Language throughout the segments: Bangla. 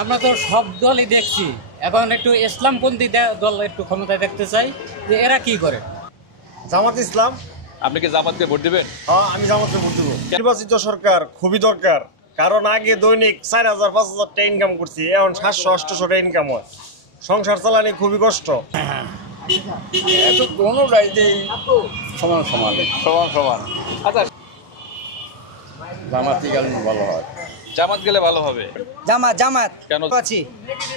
আমরা তো সব দলই দেখছি, এখন একটু ইসলামপন্থী দল একটু ক্ষমতায় দেখতে চাই যে এরা কি করে। জামাত ইসলাম। আপনি কি জামাতকে ভোট দিবেন? হ্যাঁ, আমি জামাতকে ভোট দেবো। নির্বাচিত সরকার খুবই দরকার, কারণ আগে দৈনিক 4,000-5,000 টাকা ইনকাম করছি, এখন 700-800 টাকা ইনকাম হয়। সংসার চালানি খুবই কষ্ট। সমান সমান সমান সমান। আচ্ছা, জামাত গেলে ভালো হয়। জামাত গেলে ভালো হবে। জামাত কেন? আছি।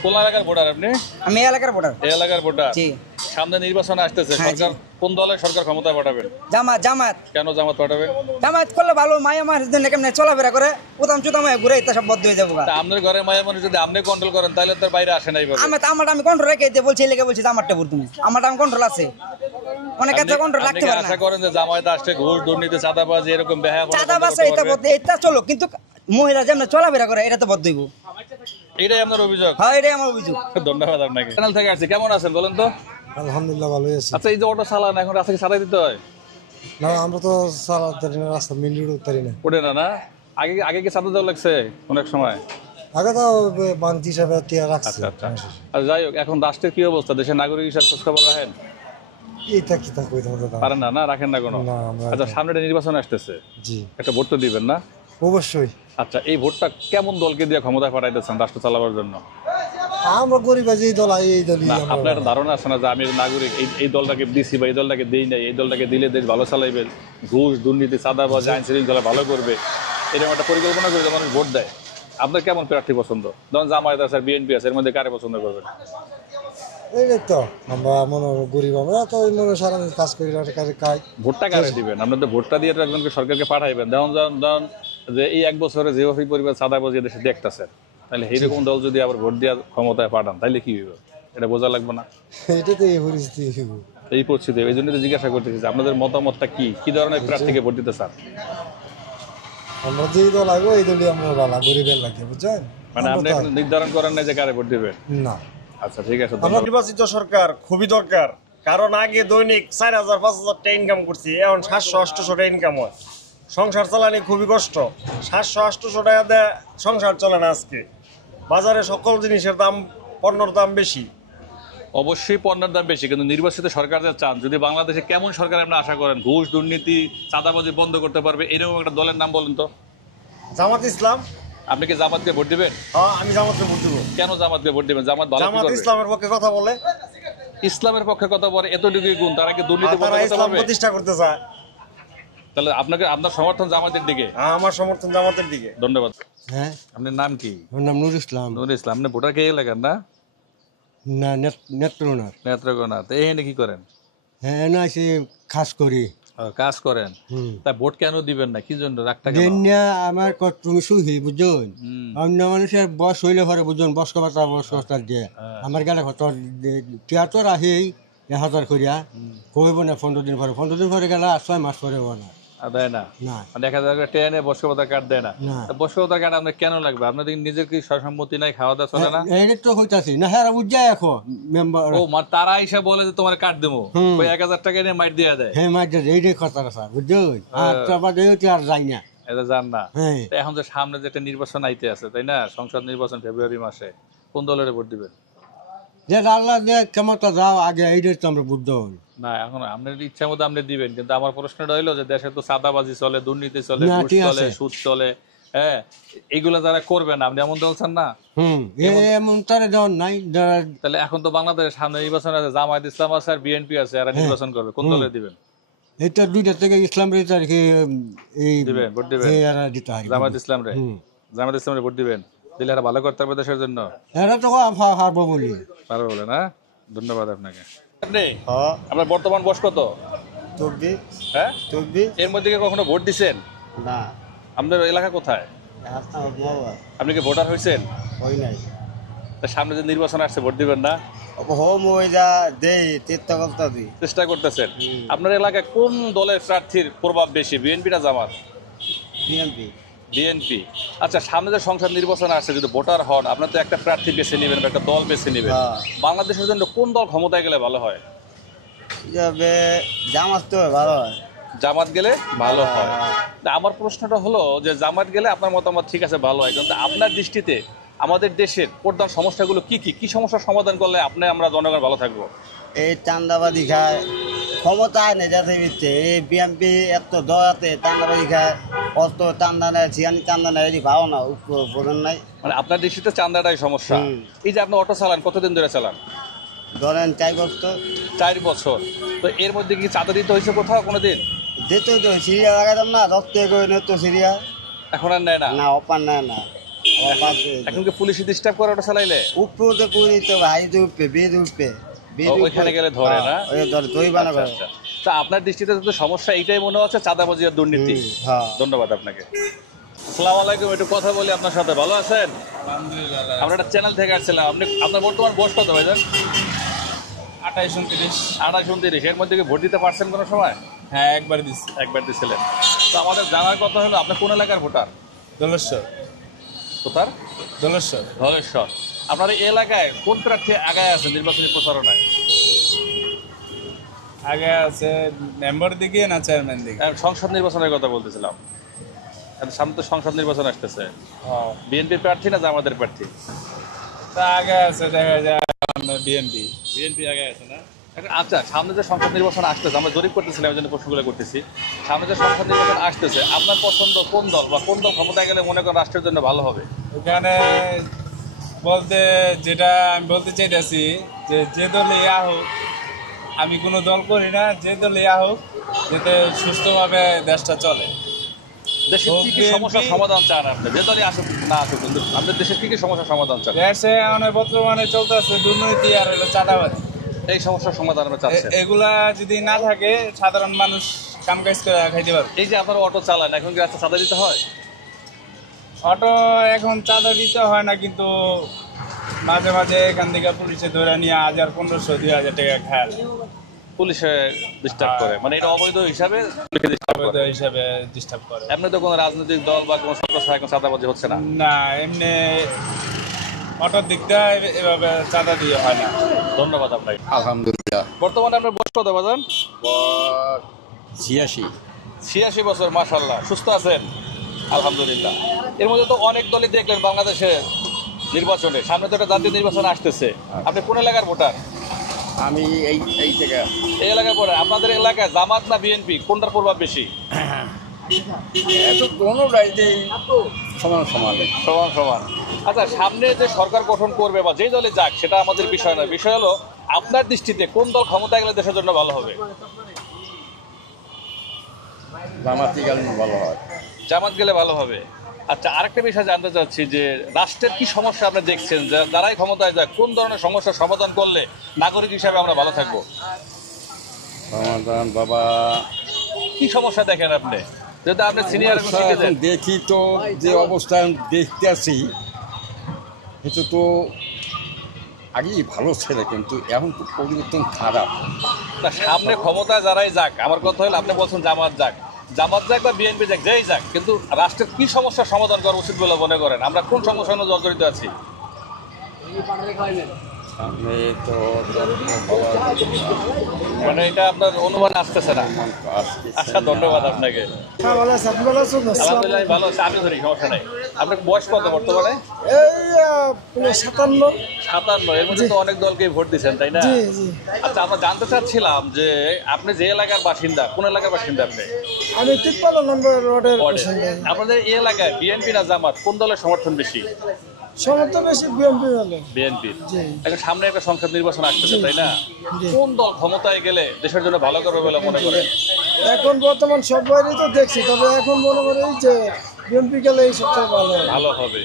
কোন এলাকার ভোটার আপনি? আমি এলাকার ভোটার। এই এলাকার ভোটার। জি। সামনে নির্বাচন আসতেছে, হ্যাঁ, সরকার কোন দলের সরকার ক্ষমতায় পাঠাবেন? জামাত। কেন জামাত পাঠাবেন? জামাত করলে ভালো, মায়া মানুষ কেমনে চলাফেরা করে উতাম চুতাম ঘুরে এটা সব বদ্ধ হয়ে যাবো। তা আপনার ঘরের মায়ের মানুষ যদি আপনি কন্ট্রোল করেন তাহলে তার বাইরে আসে নাই। আমি কন্ট্রোল রেখে বলছি, এলাকা বলছি জামাতটা ভোট তুমি, আমার আমি কন্ট্রোল আছে। অনেক ক্ষেত্রে কন্ট্রোল রাখতে পারে না। আশা করেন যে জামায়াত আসছে ঘুষ দুর্নীতি চাঁদাবাজি এরকম চাঁদাবাজ এটা চলো, কিন্তু মহিলা যেমন চলাফেরা করে এটা তো বদ্ধ হইব। এটাই আপনার অভিযোগ? হ্যাঁ, এটাই আমার অভিযোগ। ধন্যবাদ আপনাকে। চ্যানেল থেকে আসছি, কেমন আছেন বলেন তো? আলহামদুলিল্লাহ ভালোই আছে। আচ্ছা, এই যে অটো চালান এখন রাস্তা কি ছাড়াই দিতে হয়? না, আমরা তো চালাতে পারি না, রাস্তা মেন রোড উঠতে পারি না। ওঠে না না? আগে আগে কি চাঁদা দেওয়া লাগছে অনেক সময়? আগে তো বান্তি হিসাবে টিয়া রাখছে। আচ্ছা। আর যাই হোক, এখন রাষ্ট্রের কি অবস্থা, দেশের নাগরিক হিসাবে খোঁজ খবর রাখেন? এইটা কি তা কই দাদা? পারেন না? না রাখেন না কোনো? আচ্ছা, সামনে নির্বাচন আসতেছে, জি একটা ভোট তো দিবেন না? অবশ্যই। আচ্ছা, এই ভোটটা কেমন দলকে দিয়ে ক্ষমতায় পাঠাইতেছেন রাষ্ট্র চালাবার জন্য? আমরা গরিব আছি, এই দল এই দলই। আপনার একটা ধারণা আছে না যে আমি নাগরিক, এই দলটাকে দিছি বা এই দলটাকে দিই নাই, এই দলটাকে দিলে দেশ ভালো চালাইবে, ঘুষ দুর্নীতি চাঁদাবাজ আইন শৃঙ্খলা ভালো করবে, এরকম একটা পরিকল্পনা করে মানুষ ভোট দেয়। আপনার কেমন প্রার্থী পছন্দ? ধরুন জামায়াত আছে, বিএনপি আছে, এর মধ্যে কারে পছন্দ করবেন? এই তো আমরা মনে গরিব, আমরা তো মনে সারা কাজ করি, কাজ। ভোটটা কারে দিবেন? আপনার তো ভোটটা দিয়ে তো একজনকে সরকারকে পাঠাইবেন। ধরুন যে এই এক বছরে যেভাবে পরিবার চাঁদাবাজি দেশে দেখতেছেন, তাহলে এইরকম দল যদি আবার ভোট দিয়ে ক্ষমতায় পাঠান তাহলে কি হইব? এটা বোঝা লাগবে না? এটা তো এই পরিস্থিতি। এই পরিস্থিতি, এই জন্য তো জিজ্ঞাসা করতেছি যে আপনাদের মতামতটা কি ধরনের প্রার্থীকে ভোট দিতে চান? আমরা যে দল লাগবো এই দলই আমরা ভালো, গরিবের লাগে, বুঝছেন? মানে আপনি নির্ধারণ করেন না যে কারে ভোট দিবেন? না। আচ্ছা, ঠিক আছে। নির্বাচিত সরকার খুবই দরকার, কারণ আগে দৈনিক 4,000-5,000 টাকা ইনকাম করছি, এখন 700-800 টাকা ইনকাম হয়। সংসার চালানি খুবই কষ্ট। 700-800 টাকা দেয় সংসার চলে না। আজকে বাজারে সকল জিনিসের দাম, পণ্যের দাম বেশি। অবশ্যই পণ্যের দাম বেশি, কিন্তু নির্বাচিত সরকার যা চান, যদি বাংলাদেশে কেমন সরকার আপনি আশা করেন ঘুষ দুর্নীতি চাঁদাবাজি বন্ধ করতে পারবে, এরকম একটা দলের নাম বলেন তো। জামাত ইসলাম। আপনি কি জামাতকে ভোট দিবেন? হ্যাঁ, আমি জামাতকে ভোট দেবো। কেন জামাতকে ভোট দিবেন? জামাত ভালো কি জামাত করবে? ইসলামের পক্ষে কথা বলে। ইসলামের পক্ষে কথা বলে এতটুকুই গুণ, তারা কি দুর্নীতি বন্ধ তারা করতে ইসলাম পারবে? প্রতিষ্ঠা করতে চায়। তাহলে আপনার সমর্থন জামাতের দিকে? আমার সমর্থন জামাতের দিকে। ধন্যবাদ। হ্যাঁ, আপনার নাম কি? আমার নাম নুর ইসলাম। নুর ইসলাম। আপনি ভোটার কে এলাকার না? না, নেত্রকোনার। নেত্রকোনা। তো এখানে কি করেন? হ্যাঁ, না সে খাস করি। কাজ করেন। তা ভোট কেন দিবেন না? কি জন্য রাগটা কেন? দেন না, আমার তুমি সুখী, বুঝছেন? অন্য মানুষের বয়স হইলে পরে, বুঝছেন, বয়স্ক ভাতা দিয়ে আমার গেলে তিয়াত্তর আহেই 1,000 করিয়া কইব না। 15 দিন পরে গেলে 6 মাস পরে না দেয় না। মানে 1,000 করে ট্রেনে বর্ষবতার কার্ড দেয় না। বর্ষবতার কার্ড আপনার কেন লাগবে? আপনাদের নিজের কি সম্মতি নাই? খাওয়া দাওয়া চলে না? এই তো হইতাছি না। হ্যাঁ, বুঝাই এখন মেম্বার। ও মানে তারা এসে বলে যে তোমার কার্ড দেবো, ওই 1,000 টাকা নিয়ে মাইট দিয়ে দেয়। হ্যাঁ, মাঝে এইটাই কথা স্যার, বুঝছেন? আর তো আবার আর যাই না, এটা জান না। হ্যাঁ। এখন যে সামনে যেটা নির্বাচন আইতে আছে, তাই না? সংসদ নির্বাচন ফেব্রুয়ারি মাসে, কোন দলের ভোট দিবেন? যে আল্লাহ যে কেমনটা যাও আগে, এইটাই তো আমরা বুঝতে হই না। এখন আপনার ইচ্ছা মতো আপনি দিবেন, কিন্তু আমার প্রশ্নটা হইলো যে দেশে তো চাঁদাবাজি চলে, দুর্নীতি চলে, ঘুষ চলে, সুদ চলে, হ্যাঁ, এইগুলা যারা করবেন, আপনি এমন বলছেন না? এমন তারে দেওয়ার নাই। তাহলে এখন তো বাংলাদেশের সামনে নির্বাচন আছে, জামায়াত ইসলাম আছে আর বিএনপি আছে, এরা নির্বাচন করবে, কোন দলে দিবেন? এটা দুইটা থেকে ইসলাম রে দিবেন, ভোট দিবেন জামায়াত ইসলাম রে। জামায়াত ইসলাম রে ভোট দিবেন, দিলে এরা ভালো করতে পারবে দেশের জন্য। এরা তো হারবো বলি পারবে বলে না? ধন্যবাদ আপনাকে। আপনি আপনার বর্তমান বয়স কত? 24। হ্যাঁ, 24। এর মধ্যে কি কখনো ভোট দিছেন? না। আপনার এলাকা কোথায়? আপনি কি ভোটার হয়েছেন? হই নাই। সামনে যে নির্বাচন আসছে, ভোট দিবেন না? হোম ওই যা দেই চেষ্টা করতে দিই। চেষ্টা করতেছেন। আপনার এলাকায় কোন দলের প্রার্থীর প্রভাব বেশি, বিএনপি না জামাত? বিএনপি। বিএনপি। আচ্ছা, সামনে যে সংসদ নির্বাচন আসছে, যদি ভোটার হন, আপনার তো একটা প্রার্থী বেছে নেবেন, একটা দল বেছে নেবেন। বাংলাদেশের জন্য কোন দল ক্ষমতায় গেলে ভালো হয়? জামাত তো ভালো হয়। জামাত গেলে ভালো হয়। আমার প্রশ্নটা হলো যে জামাত গেলে আপনার মতামত ঠিক আছে, ভালো হয়, কিন্তু আপনার দৃষ্টিতে আমাদের দেশের প্রধান সমস্যাগুলো কি কি কি সমস্যার সমাধান করলে আপনি আমরা জনগণ ভালো থাকবো? এই চান্দাবাদি খায় ক্ষমতায় নেই যাতে দিচ্ছে এই বিএমপি এত দয়াতে চান্দাবাদি খায় অত চান্দা নেয় সিয়ানি চান্দা নেয় এটি ভালো না বোঝেন নাই। মানে আপনার দেশে চান্দাটাই সমস্যা। এই যে আপনি অটো চালান, কতদিন ধরে চালান? ধরেন 4 বছর। 4 বছর। তো এর মধ্যে কি চাঁদা দিতে হয়েছে কোথাও কোনোদিন? যেতে তো সিরিয়া লাগাতাম না, রক্ত করে নিত সিরিয়া। এখন আর নেয় না? না, অপার নেয় না। এখন কি পুলিশে ডিস্টার্ব করে অটো চালাইলে? উপরে করে দিতে হবে, হাইতে উঠবে, বেদ উঠবে, ওইখানে গেলে ধরে না? ধরে দইবানা করে। তা আপনার দৃষ্টিতে তো সমস্যা এইটাই মনে হচ্ছে, চাঁদাবাজি আর দুর্নীতি। ধন্যবাদ আপনাকে। আসসালামু আলাইকুম, একটু কথা বলি আপনার সাথে। ভালো আছেন? আমরা একটা চ্যানেল থেকে আসছিলাম। আপনার বর্তমান বয়স কত ভাইজান? 28, 29। 28, 29। এর মধ্যে কি ভোট দিতে পারছেন কোনো সময়? হ্যাঁ, একবার দিচ্ছি। একবার দিয়েছিলেন। তো আমাদের জানার কথা হলো আপনি কোন এলাকার ভোটার? দোলেশ্বর। কোথার? দোলেশ্বর। ধলেশ্বর। আপনার এই এলাকায় কোন প্রার্থী আগায় আছে নির্বাচনী প্রচারণায়? আগে আছে মেম্বার দিকে না চেয়ারম্যান দিকে? সংসদ নির্বাচনের কথা বলতেছিলাম। সামনে তো সংসদ নির্বাচন আসতেছে। বিএনপির প্রার্থী না জামাতের প্রার্থী? তা আগে আছে দেখা যায় বিএনপি। বিএনপি আগে আছে না? আচ্ছা, সামনে যে সংসদ নির্বাচন আসতেছে, আমরা জরিপ করতেছিলাম, এই জন্য প্রশ্নগুলো করতেছি। সামনে যে সংসদ নির্বাচন আসতেছে, আপনার পছন্দ কোন দল বা কোন দল ক্ষমতায় গেলে মনে করেন রাষ্ট্রের জন্য ভালো হবে? ওখানে বলতে যেটা আমি বলতে চাইতেছি যে দলে হোক, আমি কোনো দল করি না, যে দলে হোক যাতে সুস্থভাবে দেশটা চলে। দেশের কি কি সমস্যার সমাধান চান আপনি? যে দলই আসুক না আসুক, কিন্তু আমাদের দেশের কি কি সমস্যার সমাধান চান? দেশে অনেক বর্তমানে চলতেছে দুর্নীতি আর হলো চাঁদাবাজি। এই সমস্যার সমাধান আমরা চাচ্ছি। এগুলা যদি না থাকে সাধারণ মানুষ কাম কাজ করে খাইতে পারবে। এই যে আপনারা অটো চালান, এখন কি রাস্তা চাঁদা দিতে হয়? অটো এখন চাঁদা দিতে হয় না, কিন্তু মাঝে মাঝে এখান থেকে পুলিশে ধরে নিয়ে 1000, 1500, 2000 টাকা খায়। পুলিশে ডিস্টার্ব করে, মানে এটা অবৈধ হিসাবে হিসাবে ডিস্টার্ব করে। এমনি তো কোনো রাজনৈতিক দল বা কোনো সরকার এখন চাঁদাবাজি হচ্ছে না? না, এমনি অটোর দিকটা এভাবে চাঁদা দিয়ে হয় না। ধন্যবাদ আপনাকে। আলহামদুলিল্লাহ। বর্তমানে আপনার বয়স কত বাজান? 86। 86 বছর, মাশাআল্লাহ। সুস্থ আছেন? আলহামদুলিল্লাহ। এর মধ্যে তো অনেক দলই দেখলেন বাংলাদেশে নির্বাচনে। সামনে তো একটা জাতীয় নির্বাচন আসতেছে। আপনি কোন এলাকার ভোটার? আমি এই থেকে এই এলাকার ভোটার। আপনাদের এলাকায় জামাত না বিএনপি, কোনটার প্রভাব বেশি? এত কোনো রাইতেই সমান সমান। সমান সমান। আচ্ছা, সামনে যে সরকার গঠন করবে বা যেই দলে যাক, সেটা আমাদের বিষয় না। বিষয় হলো আপনার দৃষ্টিতে কোন দল ক্ষমতায় গেলে দেশের জন্য ভালো হবে? জামাতি গেলে ভালো হয়। জামাত গেলে ভালো হবে। আচ্ছা, আরেকটা বিষয় জানতে চাচ্ছি যে রাষ্ট্রের কি সমস্যা আপনি দেখছেন, যারাই ক্ষমতায় যায় কোন ধরনের সমস্যার সমাধান করলে নাগরিক হিসাবে আমরা ভালো থাকবো? সমাধান বাবা, কি সমস্যা দেখেন আপনি, যেটা আপনি সিনিয়র এখন দেখি তো যে অবস্থা দেখতে আছি, এটা তো আগেই ভালো ছিল, কিন্তু এখন তো পরিবর্তন খারাপ। না, সামনে ক্ষমতায় যারাই যাক, আমার কথা হলো আপনি বলছেন জামাত যাক বা বিএনপি যাক, যেই যাক, কিন্তু রাষ্ট্রের কি সমস্যার সমাধান করা উচিত বলে মনে করেন? আমরা কোন সমস্যার মধ্যে জর্জরিত আছি? সামনে তো মানে এটা আপনার অনুমান আসতেছে না? আচ্ছা, ধন্যবাদ আপনাকে। আলহামদুলিল্লাহ, ভালো আছে। আমি ধরি, সমস্যা নাই। আপনার বয়স কত বর্তমানে? 57। 57। এর মধ্যে তো অনেক দলকে ভোট দিচ্ছেন, তাই না? আচ্ছা, আমরা জানতে চাচ্ছিলাম যে আপনি যে এলাকার বাসিন্দা, কোন এলাকার বাসিন্দা আপনি? আমি 53 নম্বর রোডের বাসিন্দা। আপনাদের এই এলাকায় বিএনপি না জামাত, কোন দলের সমর্থন বেশি? সমর্থন বেশি বিএনপি বলে। বিএনপি। এখন সামনে একটা সংসদ নির্বাচন আসতেছে, তাই না? কোন দল ক্ষমতায় গেলে দেশের জন্য ভালো করবে বলে মনে করেন? এখন বর্তমান সবারই তো দেখছি, তবে এখন মনে করি যে বিএনপি গেলে এই সবচেয়ে ভালো হবে।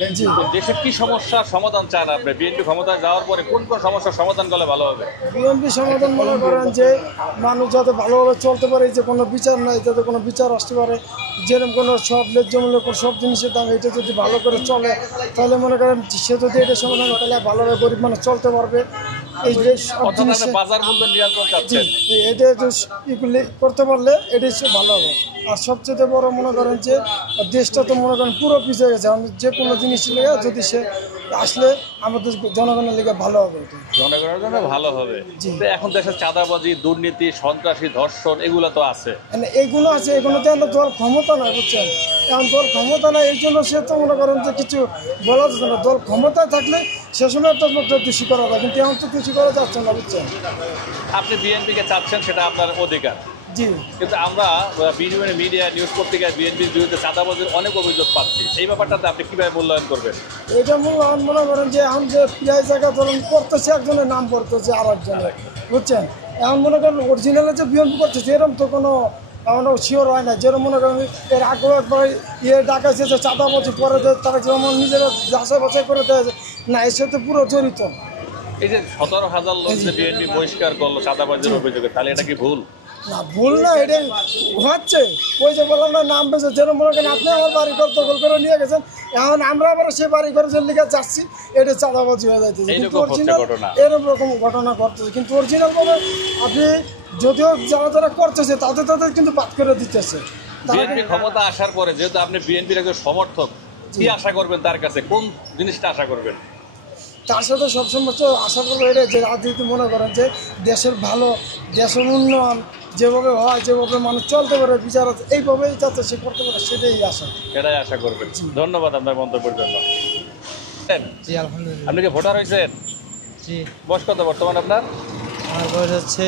দেশের কি সমস্যার সমাধান চান আপনি? বিএনপি ক্ষমতায় যাওয়ার পরে কোন কোন সমস্যার সমাধান করলে ভালো হবে? বিএনপি সমাধান মনে করেন যে মানুষ যাতে ভালোভাবে চলতে পারে, যে কোনো বিচার নাই, যাতে কোনো বিচার আসতে পারে, যেরকম কোনো সব ন্যায্যমূল্য সব জিনিসের দাম, এটা যদি ভালো করে চলে তাহলে মনে করেন সে যদি এটা সমাধান তাহলে ভালোভাবে গরিব মানুষ চলতে পারবে। এই যে সব জিনিস বাজার মূল্য নিয়ন্ত্রণ চাচ্ছেন, এটা এগুলি করতে পারলে এটাই ভালো হবে। আর সবচেয়ে বড় মনে করেন যে দেশটা তো মনে করেন পুরো পিছিয়ে গেছে। যে কোনো জিনিস নিয়ে যদি সে আসলে আমাদের জনগণের লিগে ভালো হবে এটা। জনগণের জন্য ভালো হবে। তো এখন দেশের চাঁদাবাজি, দুর্নীতি, সন্ত্রাসী, ধর্ষণ এগুলো তো আছে। মানে এইগুলো আছে, এগুলো তো এখন দল ক্ষমতা নয়, বুঝছেন? এখন দল ক্ষমতা নয়, এই জন্য সে তো মনে করেন যে কিছু বলা যাচ্ছে না। দল ক্ষমতায় থাকলে সে সময় একটা দোষী করা যায়, কিন্তু এখন তো দোষী করা যাচ্ছে না, বুঝছেন? আপনি বিএনপিকে চাচ্ছেন, সেটা আপনার অধিকার। জি, কিন্তু আমরা বিভিন্ন মিডিয়া, নিউজ পত্রিকায় বিএনপির বিরুদ্ধে চাঁদাবাজির অনেক অভিযোগ পাচ্ছি। এই ব্যাপারটাতে আপনি কিভাবে মূল্যায়ন করবেন? এটা মনে করেন যে এখন যে প্রায় জায়গা ধরুন করতেছে, একজনের নাম করতেছে আর একজনের, বুঝছেন? এখন মনে করেন অরিজিনালে যে বিএনপি করতেছে এরকম তো কোনো আমরা শিওর হয় না। যেরকম মনে করেন এর আগে একবার ডাকাইছে যে চাঁদাবাজি পরে তারা যেমন নিজেরা যাচাই বাছাই করে দেয় না, এর সাথে পুরো জড়িত। এই যে 17,000 লোক যে বিএনপি বহিষ্কার করলো চাঁদাবাজির অভিযোগে, তাহলে এটা কি ভুল? না, ভুল না, এটাই হচ্ছে। ওই যে বললাম না, নাম বেঁচে যেরকম মনে করেন আপনি আমার বাড়ি ঘর দখল করে নিয়ে গেছেন, এখন আমরা আবার সে বাড়ি ঘরের লিখে যাচ্ছি, এটা চাঁদাবাজি হয়ে যাচ্ছে। কিন্তু অরিজিনাল এরকম ঘটনা ঘটতেছে, কিন্তু অরিজিনাল ভাবে আপনি যদিও যারা যারা করতেছে তাদের কিন্তু বাদ করে দিতেছে। বিএনপি ক্ষমতা আসার পরে যেহেতু আপনি বিএনপির একজন সমর্থক, কি আশা করবেন তার কাছে? কোন জিনিসটা আশা করবেন তার সাথে? সবসময় তো আশা করবো এটা যে রাজনীতি মনে করেন যে দেশের ভালো, দেশের উন্নয়ন যেভাবে হয়, যেভাবে মানুষ চলতে পারে, বিচার এইভাবেই যাতে সে করতে পারে, সেটাই আশা। সেটাই আশা করবেন। ধন্যবাদ আপনার মন্তব্যের জন্য। জি, আলহামদুলিল্লাহ। আপনি কি ভোটার হয়েছেন? জি, বয়স কত বর্তমান আপনার? আমার বয়স হচ্ছে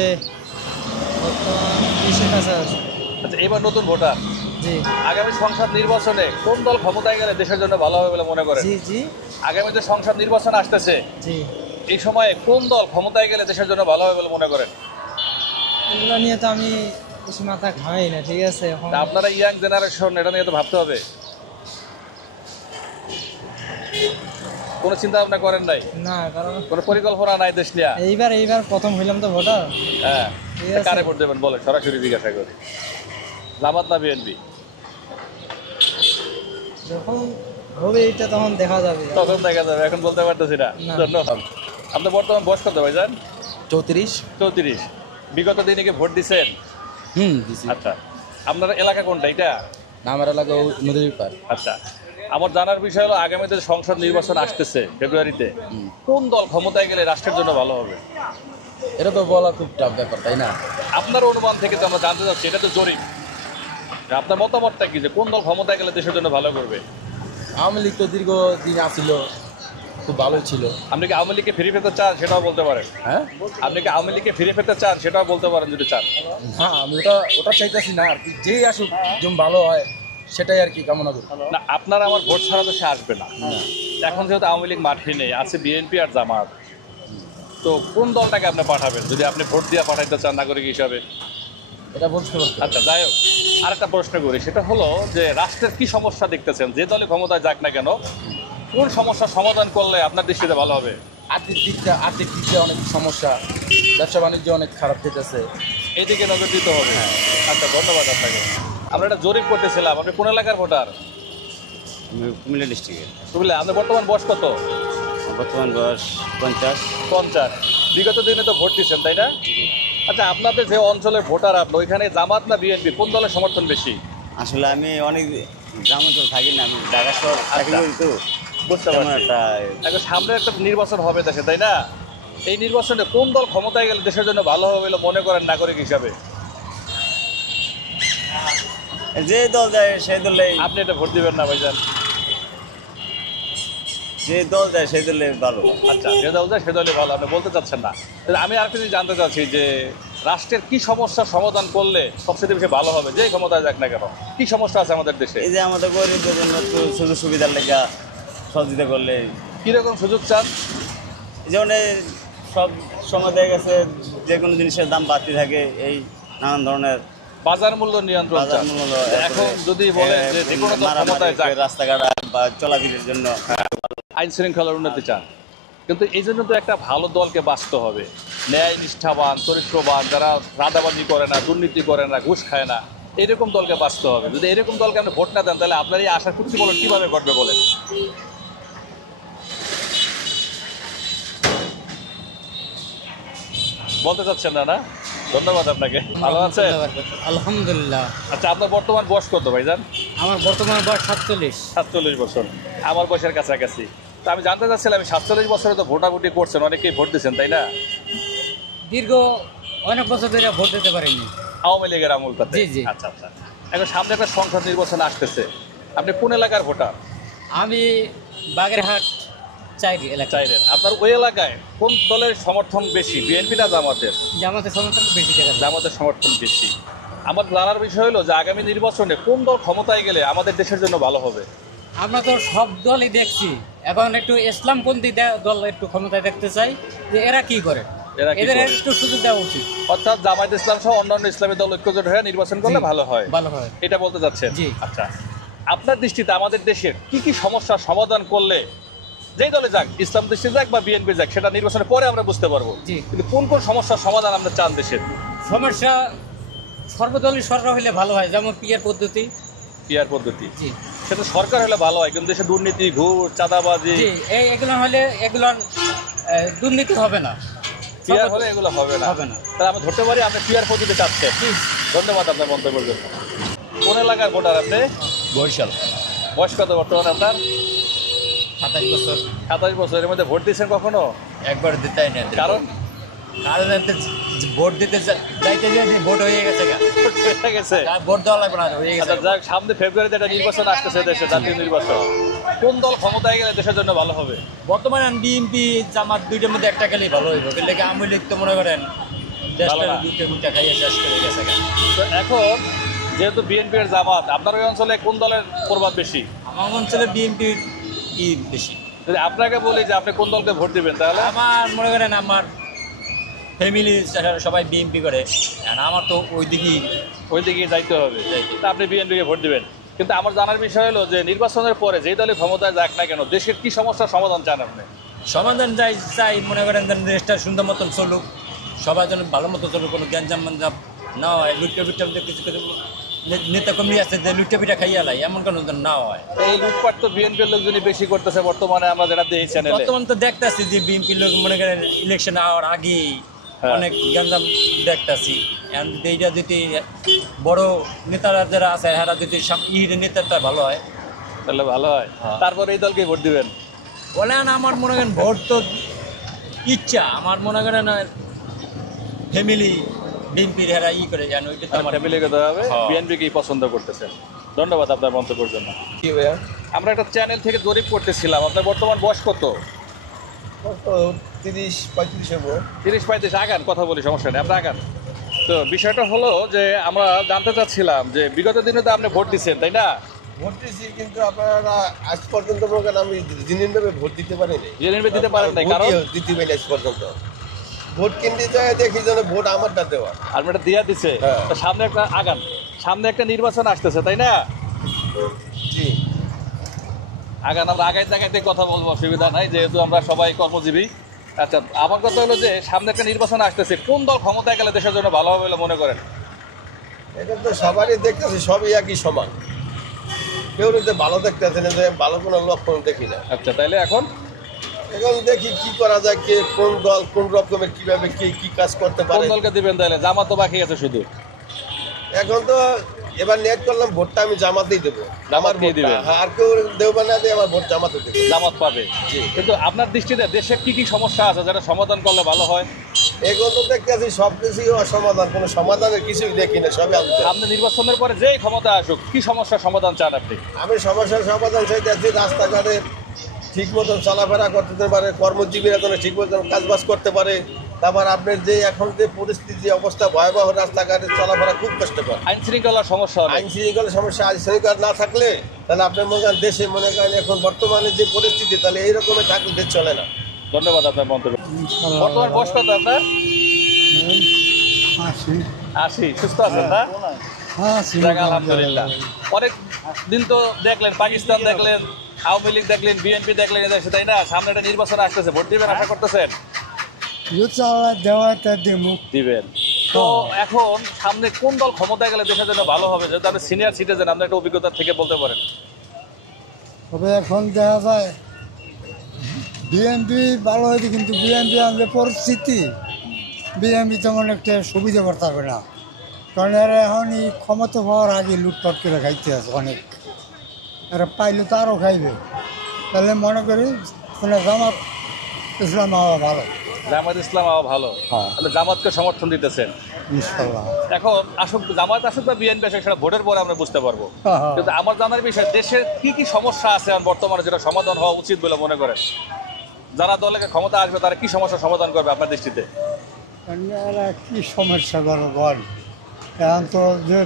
বর্তমান 20-এর কাছাকাছি। আচ্ছা, এবার নতুন ভোটার। জি, আগামী সংসদ নির্বাচনে কোন দল ক্ষমতায় গেলে দেশের জন্য ভালো হবে বলে মনে করেন? জি, জি, আগামী যে সংসদ নির্বাচন আসতেছে, জি, এই সময়ে কোন দল ক্ষমতায় গেলে দেশের জন্য ভালো হবে বলে মনে করেন? এগুলো নিয়ে তো আমি বেশি মাথা খাই না, ঠিক আছে? এখন তা আপনারা ইয়াং জেনারেশন, এটা নিয়ে তো ভাবতে হবে। কোনো চিন্তা ভাবনা করেন নাই? না, কারণ কোনো পরিকল্পনা নাই দেশ নিয়ে? এইবার প্রথম হইলাম তো ভোটার। হ্যাঁ, ঠিক আছে। কারে ভোট দেবেন বলেন, সরাসরি জিজ্ঞাসা করি। জামাত না বিএনপি? যখন হবে এটা তখন দেখা যাবে। তখন দেখা যাবে, এখন বলতে পারতেছি না। না। ধন্যবাদ। আপনার বর্তমান বয়স কত ভাইজান? 34। 34। বিগত দিনে কি ভোট দিচ্ছেন? আচ্ছা, আপনার এলাকা কোনটা এটা? আমার এলাকা নদীর পার। আচ্ছা, আমার জানার বিষয় হলো আগামীতে সংসদ নির্বাচন আসতেছে ফেব্রুয়ারিতে, কোন দল ক্ষমতায় গেলে রাষ্ট্রের জন্য ভালো হবে? এটা তো বলা খুব টাফ ব্যাপার, তাই না? আপনার অনুমান থেকে তো আমরা জানতে চাচ্ছি, এটা তো জরিপ। আপনার মতামতটা কি, যে কোন দল ক্ষমতায় গেলে দেশের জন্য ভালো করবে? আওয়ামী লীগ তো দীর্ঘদিন আসছিল, খুব ভালোই ছিল। আপনি কি আওয়ামী লীগকে ফিরে পেতে চান, সেটাও বলতে পারেন। হ্যাঁ, আপনি কি আওয়ামী লীগকে ফিরে পেতে চান, সেটাও বলতে পারেন যদি চান। হ্যাঁ, আমি ওটা চাইতেছি না আর কি, যেই আসুক যেমন ভালো হয় সেটাই আর কি কামনা করি। না, আপনার আমার ভোট ছাড়া তো সে আসবে না। এখন যেহেতু আওয়ামী লীগ মাঠে নেই, আছে বিএনপি আর জামাত, তো কোন দলটাকে আপনি পাঠাবেন যদি আপনি ভোট দিয়ে পাঠাইতে চান নাগরিক হিসাবে? এটা বলতে পারছি। আচ্ছা, যাই হোক, আরেকটা প্রশ্ন করি, সেটা হলো যে রাষ্ট্রের কি সমস্যা দেখতেছেন, যে দলে ক্ষমতায় যাক না কেন, কোন সমস্যার সমাধান করলে আপনার দৃষ্টিতে ভালো হবে? আর্থিক দিকটা অনেক সমস্যা, ব্যবসা বাণিজ্য অনেক খারাপ যেতেছে, এইদিকে নজর দিতে হবে। আচ্ছা, ধন্যবাদ আপনাকে। আমরা একটা জরিপ করতেছিলাম, আপনি কোন এলাকার ভোটার? কুমিল্লা ডিস্ট্রিক্টের। বুঝলে, আপনার বর্তমান বয়স কত? বর্তমান বয়স 50। 50। বিগত দিনে তো ভোট দিচ্ছেন, তাই না? আচ্ছা, আপনাদের যে অঞ্চলের ভোটার, আপনি ওইখানে জামাত না বিএনপি, কোন দলের সমর্থন বেশি? আসলে আমি অনেক গ্রাম অঞ্চল থাকি না, আমি ঢাকা শহর থাকি তো বুঝতে পারছি। এখন সামনে একটা নির্বাচন হবে দেশে, তাই না? এই নির্বাচনে কোন দল ক্ষমতায় গেলে দেশের জন্য ভালো হবে বলে মনে করেন নাগরিক হিসাবে? যে দল যায় সেই দলে। আপনি এটা ভোট দিবেন না ভাইজান? যে দল যায় সেই দলে ভালো। আচ্ছা, যে দল যায় সে দলে ভালো, আপনি বলতে চাচ্ছেন না। তাহলে আমি আরেকটা জিনিস জানতে চাচ্ছি, যে রাষ্ট্রের কি সমস্যার সমাধান করলে সবচেয়ে বেশি ভালো হবে, যে ক্ষমতায় যাক না কেন? কি সমস্যা আছে আমাদের দেশে? এই যে আমাদের গরিবদের জন্য একটু সুযোগ সুবিধার লেখা সহযোগিতা করলে। কিরকম সুযোগ চান? যেমন সব সময় দেখা গেছে যে কোনো জিনিসের দাম বাড়তি থাকে, এই নানান ধরনের বাজার মূল্য নিয়ন্ত্রণ চান। এখন যদি বলে যে কোনো দল ক্ষমতায় যাক, রাস্তাঘাট বা চলাফেরার জন্য আইন শৃঙ্খলার উন্নতি চান, কিন্তু এই জন্য তো একটা ভালো দলকে বাঁচতে হবে, ন্যায় নিষ্ঠাবান, চরিত্রবান, যারা রাদাবাজি করে না, দুর্নীতি করে না, ঘুষ খায় না, এরকম দলকে বাঁচতে হবে। যদি এরকম দলকে আপনি ভোট না দেন, তাহলে আপনার এই আশার প্রতিফলন কিভাবে ঘটবে বলেন? বলতে চাচ্ছেন না? না, ধন্যবাদ আপনাকে। ভালো আছেন? আলহামদুলিল্লাহ। আচ্ছা, আপনার বর্তমান বয়স কত ভাইজান? আমার বর্তমান বয়স 47। 47 বছর, আমার বয়সের কাছাকাছি। তো আমি জানতে চাচ্ছিলাম 47 বছরে তো ভোটাভুটি করছেন, অনেকেই ভোট দিচ্ছেন তাই না? দীর্ঘ অনেক বছর ধরে ভোট দিতে পারিনি। আওয়ামী লীগের আমলটাতে? জি জি। আচ্ছা আচ্ছা। এখন সামনে একটা সংসদ নির্বাচন আসতেছে, আপনি কোন এলাকার ভোটার? আমি বাগেরহাট এলাকা। চাইরের। আপনার ওই এলাকায় কোন দলের সমর্থন বেশি, বিএনপি না জামাতের? জামাতের সমর্থন বেশি দেখা যায়। জামাতের সমর্থন বেশি। আমার জানার বিষয় হলো যে আগামী নির্বাচনে কোন দল ক্ষমতায় গেলে আমাদের দেশের জন্য ভালো হবে? আমরা তো সব দলই দেখছি, এখন একটু ইসলামপন্থী দল একটু ক্ষমতায় দেখতে চাই যে এরা কি করে, এদের একটু সুযোগ দেওয়া উচিত। অর্থাৎ জামায়াত ইসলাম সহ অন্যান্য ইসলামী দল ঐক্যজোট হয়ে নির্বাচন করলে ভালো হয়, ভালো হয় এটা বলতে যাচ্ছেন? জি। আচ্ছা, আপনার দৃষ্টিতে আমাদের দেশের কি কি সমস্যার সমাধান করলে, যেই দলে যাক, ইসলাম দৃষ্টি যাক বা বিএনপি যাক, সেটা নির্বাচনের পরে আমরা বুঝতে পারবো, কিন্তু কোন কোন সমস্যার সমাধান আমরা চান দেশের? সমস্যা সর্বদলীয় সরকার হলে ভালো হয়, যেমন পিয়ার পদ্ধতি। পিয়ার পদ্ধতি? জি। সেটা সরকার হলে ভালো হয়, কিন্তু দেশে দুর্নীতি, ঘুষ, চাঁদাবাজি, এগুলো হলে এগুলোর দুর্নীতি হবে না। পিয়ার হলে এগুলো হবে না। তাহলে আমরা ধরতে পারি আপনি পিয়ার পদ্ধতি চাচ্ছেন। ধন্যবাদ আপনার মন্তব্যের জন্য। কোন এলাকার ভোটার আপনি? বরিশাল। বয়স কত বর্তমানে আপনার? 27 বছর। 27 বছর। এর মধ্যে ভোট দিয়েছেন কখনো? একবার দিতে না। কারণ ভোট দিতে যাইতে ভোট হয়ে গেছে। ভোট দেওয়া লাগবে না, হয়ে গেছে। যাক, সামনে ফেব্রুয়ারিতে একটা নির্বাচন আসতেছে দেশে, জাতীয় নির্বাচন। কোন দল ক্ষমতায় গেলে দেশের জন্য ভালো হবে? বর্তমানে বিএনপি জামাত দুইটার মধ্যে একটা গেলেই ভালো হইব। কিন্তু আওয়ামী লীগ তো মনে করেন দেশটা দুইটা খাইয়ে শেষ করে গেছে। তো এখন যেহেতু বিএনপি এর জামাত, আপনার ওই অঞ্চলে কোন দলের প্রভাব বেশি? আমার অঞ্চলে বিএনপির কি বেশি। যদি আপনাকে বলি যে আপনি কোন দলকে ভোট দিবেন, তাহলে? আমার মনে করেন আমার ফ্যামিলি সবাই বিএনপি করে, আমার তো ওই দিকেই যাইতে হবে। তা আপনি বিএনপিকে ভোট দিবেন। কিন্তু আমার জানার বিষয় হলো যে নির্বাচনের পরে যেই দলে ক্ষমতায় যাক না কেন, দেশের কি সমস্যার সমাধান চান আপনি? সমাধান চাই মনে করেন দেশটা সুন্দর মতন চলুক, সবার জন্য ভালো মতো চলুক, কোনো গ্যাঞ্জাম ম্যাঞ্জাম না হয়। লুটটা কিছু নেতা কর্মী আছে যে লুটটা পিঠা খাইয়া লাই, এমন কোনো না হয়। এই লুটপাট তো বিএনপির লোকজনই বেশি করতেছে বর্তমানে, আমরা যেটা দেখি চ্যানেলে। বর্তমানে তো দেখতেছি যে বিএনপির লোক মনে করেন ইলেকশন হওয়ার আগেই অনেক গ্যাঞ্জাম দেখতেছি। এইটা যদি বড় নেতারা যারা আছে এরা যদি নেতাটা ভালো হয় তাহলে ভালো হয়। তারপরে এই দলকে ভোট দিবেন বলেন? আমার মনে করেন ভোট তো ইচ্ছা, আমার মনে করেন ফ্যামিলি বিএনপির হেরা করে জানো, ওইটা তো আমার ফ্যামিলিকে দেওয়া হবে। বিএনপিকেই পছন্দ করতেছেন। ধন্যবাদ আপনার মন্তব্যের জন্য। কি ভাইয়া? আমরা একটা চ্যানেল থেকে জরিপ করতেছিলাম, আপনার বর্তমান বয়স কত? 30-35। আগান, কথা বলি, সমস্যা নেই, আপনি আগান। তো বিষয়টা হলো যে আমরা জানতে চাচ্ছিলাম যে বিগত দিনে তো আপনি ভোট দিচ্ছেন তাই না? ভোট দিয়েছি, কিন্তু আপনারা আজ পর্যন্ত আমি জেনুইনভাবে ভোট দিতে পারিনি। জেনুইনভাবে দিতে পারেন নাই? কারণ দিতে পারিনি আজ পর্যন্ত। ভোট কিনতে যায় দেখি যেন ভোট আমারটা দেওয়া, আর এটা দিয়া দিছে। সামনে একটা আগান, সামনে একটা নির্বাচন আসতেছে তাই না? জি আগান, আমরা আগাইতে কথা বলবো, অসুবিধা নাই, যেহেতু আমরা সবাই কর্মজীবী। আচ্ছা, আমার কথা হলো যে সামনে একটা নির্বাচন আসতেছে, কোন দল ক্ষমতায় গেলে দেশের জন্য ভালো হবে বলে মনে করেন? এখন তো সবারই দেখতেছি সবই একই সমান, কেউ যে ভালো দেখতেছে না, যে ভালো কোনো লক্ষণ দেখি না। আচ্ছা, তাইলে এখন দেখি কি করা যায়, কে কোন দল কোন রকমের কিভাবে কি কাজ করতে পারে। কোন দলকে দিবেন তাহলে? জামাত তো বাকি আছে শুধু। এখন তো এবার নেট করলাম ভোটটা আমি জামাতেই দেবো। জামাত দিয়ে দিবেন? আর কেউ দেবো না, দিয়ে আমার ভোট জামাতে দেবো। জামাত পাবে। কিন্তু আপনার দৃষ্টিতে দেশের কি কি সমস্যা আছে যেটা সমাধান করলে ভালো হয়? এগুলো তো দেখতে আছি সব কিছুই অসমাধান, কোনো সমাধানের কিছুই দেখি না, সবই আপনি নির্বাচনের পরে যেই ক্ষমতা আসুক, কি সমস্যার সমাধান চান আপনি? আমি সমস্যার সমাধান চাইতে আছি রাস্তাঘাটে ঠিক মতন চলাফেরা করতে পারে, কর্মজীবীরা যেন ঠিক মতন কাজবাজ করতে পারে। তারপর আপনার যে এখন যে পরিস্থিতি অবস্থা ভয়াবহ, রাস্তাঘাটে চলাফেরা খুব কষ্টকর। আইন শৃঙ্খলার সমস্যা, আইন শৃঙ্খলার সমস্যা, আইন শৃঙ্খলা না থাকলে তাহলে আপনার মনে করেন দেশে মনে করেন এখন বর্তমানে যে পরিস্থিতি, তাহলে এইরকমের থাকলে দেশ চলে না। ধন্যবাদ আপনার মন্তব্য। বর্তমান বয়স কত আপনার? 80। সুস্থ আছেন না? আলহামদুলিল্লাহ। অনেক দিন তো দেখলেন, পাকিস্তান দেখলেন, আওয়ামী লীগ দেখলেন, বিএনপি দেখলেন, তাই না? সামনে একটা নির্বাচন আসতেছে, ভোট দিবেন আশা করতেছেন? দিবেন। তো এখন সামনে কোন দল ক্ষমতায় গেলে দেশের জন্য ভালো হবে? যেহেতু আপনি সিনিয়র সিটিজেন, আপনার একটা অভিজ্ঞতা থেকে বলতে পারেন। তবে এখন দেখা যায় বিএনপি ভালো হয়েছে, কিন্তু বিএনপি আমাদের পরিস্থিতি, বিএনপি তেমন একটা সুবিধা করতে পারবে না, কারণ এরা এখন এই ক্ষমতা পাওয়ার আগে লুটপাট করে খাইতে আছে অনেক, এরা পাইলে তো আরও খাইবে। তাহলে মনে করি মানে জামাত ইসলাম হওয়া ভালো। জামাত ইসলাম হওয়া ভালো, তাহলে জামাতকে সমর্থন দিতেছেন ইনশাল্লাহ। এখন আসুক জামাত আসুক বা বিএনপি আসুক, সেটা ভোটের পরে আমরা বুঝতে পারবো। কিন্তু আমার জানার বিষয়, দেশের কি কি সমস্যা আছে এখন বর্তমানে যেটা সমাধান হওয়া উচিত বলে মনে করেন? যারা দলে ক্ষমতা আসবে তারা কি সমস্যার সমাধান করবে আপনার দৃষ্টিতে? এরা কি সমস্যা করে বল, এখন তো যে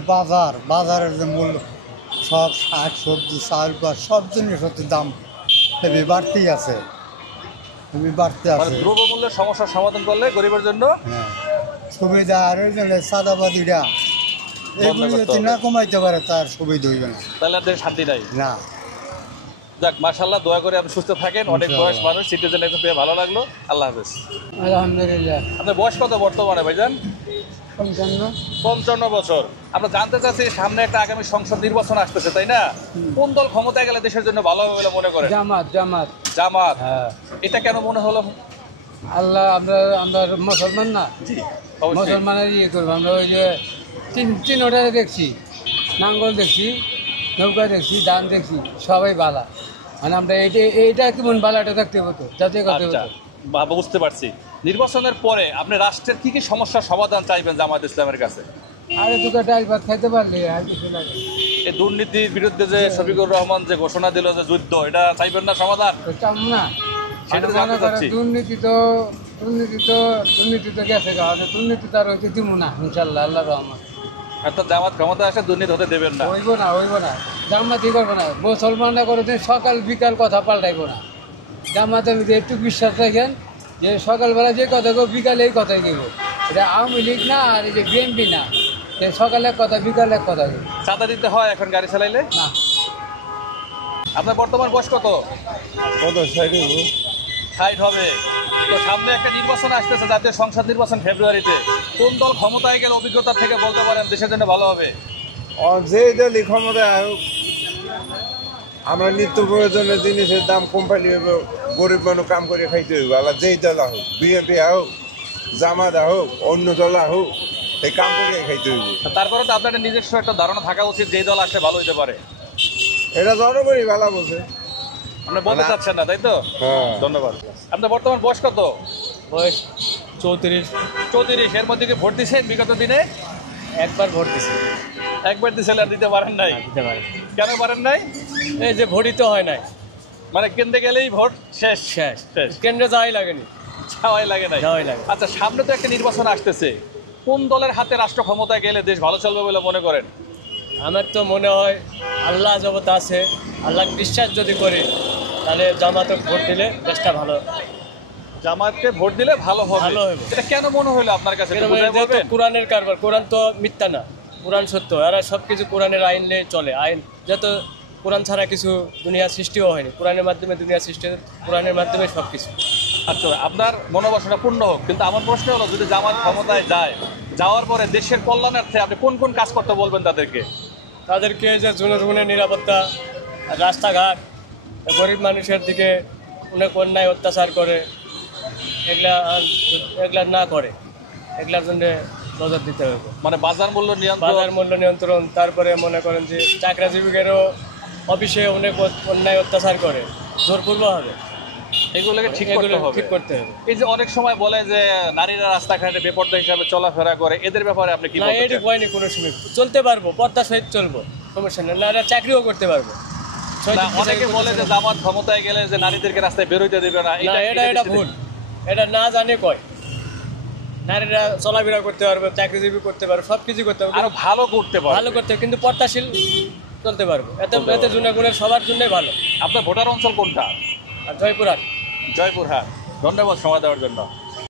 বাজারের যে মূল্য, সব শাক সবজি চাল বা সব জিনিসের দাম হেবি বাড়তেই আছে, হেবি বাড়তে মানে আছে। দ্রব্যমূল্যের সমস্যার সমাধান করলে গরিবের জন্য সুবিধা, আর ওই জন্য চাঁদাবাদিরা এগুলো যদি না কমাইতে পারে তার সুবিধা হইবে না, তাহলে আর দেশে শান্তি নাই। না। যাক, মাশাআল্লাহ, দোয়া করে আপনি সুস্থ থাকেন। অনেক বয়স মানুষ, সিটিজেন একদম পেয়ে ভালো লাগলো। আল্লাহ হাফেজ। আলহামদুলিল্লাহ। আপনার বয়স কত বর্তমানে ভাইজান? 55 বছর। আমরা জানতে চাচ্ছি, সামনে একটা আগামী সংসদ নির্বাচন আসতেছে, তাই না? কোন দল ক্ষমতায় গেলে দেশের জন্য ভালো হবে বলে মনে করেন? জামাত। জামাত। এটা কেন মনে হলো? আল্লাহ, আমরা মুসলমান না, মুসলমানের ইয়ে করবো। আমরা ওই যে তিন ওটারে দেখছি, নাঙ্গল দেখছি, নৌকা দেখছি, ধান দেখছি, সবাই বালা। মানে আমরা এইটা কেমন বালাটা দেখতে হতো, যাতে করতে হতো। বাবা, বুঝতে পারছি। নির্বাচনের পরে আপনি রাষ্ট্রের কি কি সমস্যার সমাধান চাইবেন জামাত ইসলামের কাছে? আরে দুটো ডাল ভাত খাইতে পারলে আর কিছু লাগে। এই দুর্নীতির বিরুদ্ধে যে শফিকুর রহমান যে ঘোষণা দিল, যে যুদ্ধ, এটা চাইবেন না সমাধান? চাম না, সেটা জানতে চাচ্ছি। দুর্নীতি তো গেছে, কারণে দুর্নীতি তার হইতে দিব না ইনশাল্লাহ, আল্লাহ রহমান। অর্থাৎ জামাত ক্ষমতা আসে দুর্নীতি হতে দেবেন না? হইব না, জামাতি করবো না। মুসলমানরা করে সকাল বিকাল কথা পাল্টাইব না। জামাতের মধ্যে একটু বিশ্বাস রাখেন যে সকালবেলা যে কথা কেউ বিকালে এই কথাই দিব। এটা আওয়ামী লীগ না, আর এই যে বিএনপি না, সকালে এক কথা বিকালে এক কথা দিব। চাঁদা দিতে হয় এখন গাড়ি চালাইলে? না। আপনার বর্তমান বয়স কত? 60 হবে। তো সামনে একটা নির্বাচন আসতেছে, জাতীয় সংসদ নির্বাচন ফেব্রুয়ারিতে। কোন দল ক্ষমতায় গেলে অভিজ্ঞতা থেকে বলতে পারেন দেশের জন্য ভালো হবে? যে দলই ক্ষমতায় হোক, আমরা নিত্য প্রয়োজনীয় জিনিসের দাম কম পাইলে গরিব মানুষ কাম করে খাইতে হইব। আল্লাহ যেই দল হোক, বিএনপি হোক, জামাত হোক, অন্য দল হোক, এই কাম করে খাইতে হইব। তারপরে তো আপনার নিজস্ব একটা ধারণা থাকা উচিত যেই দল আসলে ভালো হইতে পারে। এটা জনগণই ভালো বলছে, আপনি বলতে চাচ্ছেন না, তাই তো? ধন্যবাদ। আপনার বর্তমান বয়স কত? বয়স 34। এর মধ্যে কি ভোট দিয়েছেন বিগত দিনে? একবার ভোট দিছি। একবার দিয়েছেন, আর দিতে পারেন নাই? দিতে পারেন। কেন পারেন নাই? এই যে ভোটই তো হয় নাই। মানে কেন্দ্রে গেলেই ভোট শেষ? কেন্দ্রে যাওয়াই লাগেনি। যাওয়াই লাগে নাই? আচ্ছা, সামনে তো একটা নির্বাচন আসতেছে, কোন দলের হাতে রাষ্ট্র ক্ষমতায় গেলে দেশ ভালো চলবে বলে মনে করেন? আমার তো মনে হয় আল্লাহ জগৎ আছে, আল্লাহ বিশ্বাস যদি করি তাহলে জামাতে ভোট দিলে দেশটা ভালো। জামাতকে ভোট দিলে ভালো হবে? এটা কেন মনে হলো আপনার কাছে? কোরআনের কারবার, কোরআন তো মিথ্যা না, কোরআন সত্য। এরা সব কিছু কোরআনের আইন নিয়ে চলে। আইন যত, কোরআন ছাড়া কিছু দুনিয়া সৃষ্টিও হয়নি। কোরআনের মাধ্যমে দুনিয়া সৃষ্টি, কোরআনের মাধ্যমে সব কিছু। আচ্ছা, আপনার মনোবাসনা পূর্ণ হোক, কিন্তু আমার প্রশ্ন হলো, যদি জামাত ক্ষমতায় যায়, যাওয়ার পরে দেশের কল্যাণার্থে আপনি কোন কোন কাজ করতে বলবেন তাদেরকে? তাদেরকে যে জনগণের নিরাপত্তা, রাস্তাঘাট, গরিব মানুষের দিকে অনেক অন্যায় অত্যাচার করে, এগুলা না করে, এগুলার জন্য নজর দিতে হবে। মানে বাজার মূল্য নিয়ন্ত্রণ, তারপরে মনে করেন যে চাকরিজীবীদেরও অফিসে অনেক অন্যায় অত্যাচার করে, জোরপূর্ব হবে, এগুলোকে ঠিক করতে হবে। এই যে অনেক সময় বলে যে নারীরা রাস্তাঘাটে বেপর্দা হিসাবে চলাফেরা করে, এদের ব্যাপারে আপনি কি বলতে চান? এটি হয়নি কোনো সময়, চলতে পারবো, পর্দা সহিত চলবো, সমস্যা নেই। নারীরা চাকরিও করতে পারবো। অনেকে বলে যে জামাত ক্ষমতায় গেলে যে নারীদেরকে রাস্তায় বেরোইতে দেবে না, এটা ভুল। এটা না জানে কয়। নারীরা চলাফেরা করতে পারবে, চাকরিজীবী করতে পারবে, সবকিছু করতে পারবে, আরো ভালো করতে পারবে, কিন্তু পর্দাশীল চলতে পারবে। এতে জনগণের সবার জন্যই ভালো। আপনার ভোটার অঞ্চল কোনটা? জয়পুরহাট। ধন্যবাদ সময় দেওয়ার জন্য।